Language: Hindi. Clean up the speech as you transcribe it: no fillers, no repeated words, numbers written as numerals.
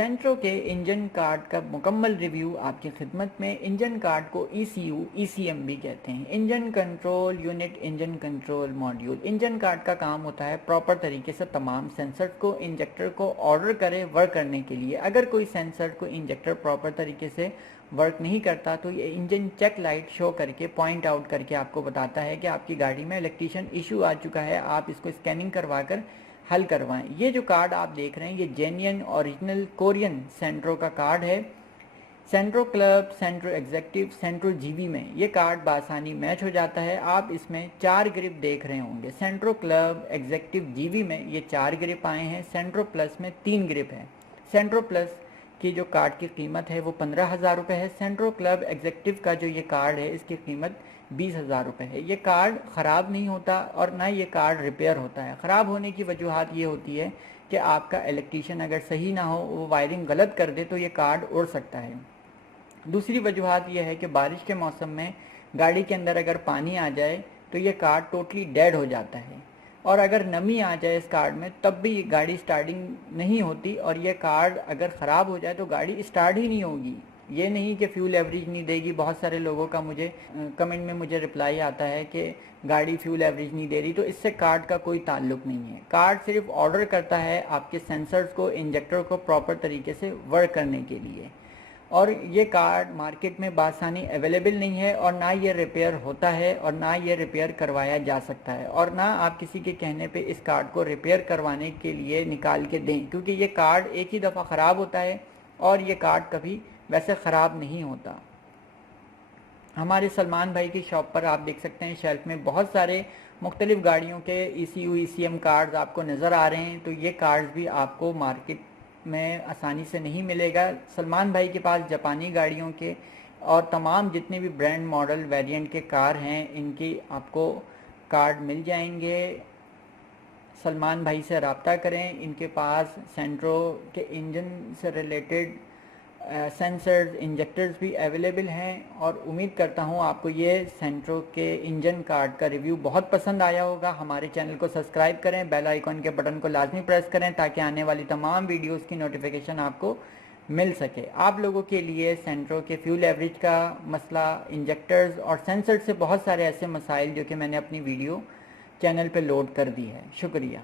सेंट्रो के इंजन कार्ड का मुकम्मल रिव्यू आपकी खिदमत में। इंजन कार्ड को ECU ECM भी कहते हैं, engine control unit, engine control module. Engine card का काम होता है प्रॉपर तरीके से तमाम सेंसर को, इंजेक्टर को ऑर्डर करे वर्क करने के लिए। अगर कोई सेंसर को इंजेक्टर प्रॉपर तरीके से वर्क नहीं करता तो ये इंजन चेक लाइट शो करके, पॉइंट आउट करके आपको बताता है कि आपकी गाड़ी में इलेक्ट्रिशियन इशू आ चुका है, आप इसको स्कैनिंग करवा कर हल करवाएं। ये जो कार्ड आप देख रहे हैं ये जेन्युइन ओरिजिनल कोरियन सेंट्रो का कार्ड है। सेंट्रो क्लब, सेंट्रो एग्जेक्टिव, सेंट्रो जीबी में ये कार्ड बासानी मैच हो जाता है। आप इसमें 4 ग्रिप देख रहे होंगे। सेंट्रो क्लब, एग्जेक्टिव, जीबी में ये 4 ग्रिप आए हैं, सेंट्रो प्लस में 3 ग्रिप है। सेंट्रो प्लस की जो कार्ड की कीमत है वो 15,000 रुपये है। सेंट्रो क्लब एग्जेक्टिव का जो ये कार्ड है इसकी कीमत 20,000 रुपये है। ये कार्ड ख़राब नहीं होता और ना ये कार्ड रिपेयर होता है। ख़राब होने की वजूहत ये होती है कि आपका इलेक्ट्रीशियन अगर सही ना हो, वो वायरिंग गलत कर दे तो ये कार्ड उड़ सकता है। दूसरी वजूहत ये है कि बारिश के मौसम में गाड़ी के अंदर अगर पानी आ जाए तो ये कार्ड टोटली डेड हो जाता है, और अगर नमी आ जाए इस कार्ड में तब भी गाड़ी स्टार्टिंग नहीं होती, और ये कार्ड अगर ख़राब हो जाए तो गाड़ी स्टार्ट ही नहीं होगी। ये नहीं कि फ्यूल एवरेज नहीं देगी। बहुत सारे लोगों का मुझे कमेंट में मुझे रिप्लाई आता है कि गाड़ी फ्यूल एवरेज नहीं दे रही, तो इससे कार्ड का कोई ताल्लुक नहीं है। कार्ड सिर्फ ऑर्डर करता है आपके सेंसर्स को, इंजेक्टर को प्रॉपर तरीके से वर्क करने के लिए, और ये कार्ड मार्केट में बासानी अवेलेबल नहीं है, और ना ये रिपेयर होता है, और ना ये रिपेयर करवाया जा सकता है, और ना आप किसी के कहने पे इस कार्ड को रिपेयर करवाने के लिए निकाल के दें, क्योंकि ये कार्ड एक ही दफ़ा ख़राब होता है और ये कार्ड कभी वैसे ख़राब नहीं होता। हमारे सलमान भाई की शॉप पर आप देख सकते हैं शेल्फ में बहुत सारे मुख्तलिफ गाड़ियों के ECU ECM कार्ड्स आपको नज़र आ रहे हैं। तो ये कार्ड्स भी आपको मार्केट में आसानी से नहीं मिलेगा। सलमान भाई के पास जापानी गाड़ियों के और तमाम जितने भी ब्रांड, मॉडल, वेरिएंट के कार हैं इनकी आपको कार्ड मिल जाएंगे। सलमान भाई से रब्ता करें। इनके पास सेंट्रो के इंजन से रिलेटेड सेंसर्स, इंजेक्टर्स भी अवेलेबल हैं, और उम्मीद करता हूं आपको ये सेंट्रो के इंजन कार्ड का रिव्यू बहुत पसंद आया होगा। हमारे चैनल को सब्सक्राइब करें, बेल आइकॉन के बटन को लाजमी प्रेस करें ताकि आने वाली तमाम वीडियोस की नोटिफिकेशन आपको मिल सके। आप लोगों के लिए सेंट्रो के फ्यूल एवरेज का मसला, इंजेक्टर्स और सेंसर से बहुत सारे ऐसे मसाइल जो कि मैंने अपनी वीडियो चैनल पर लोड कर दी है। शुक्रिया।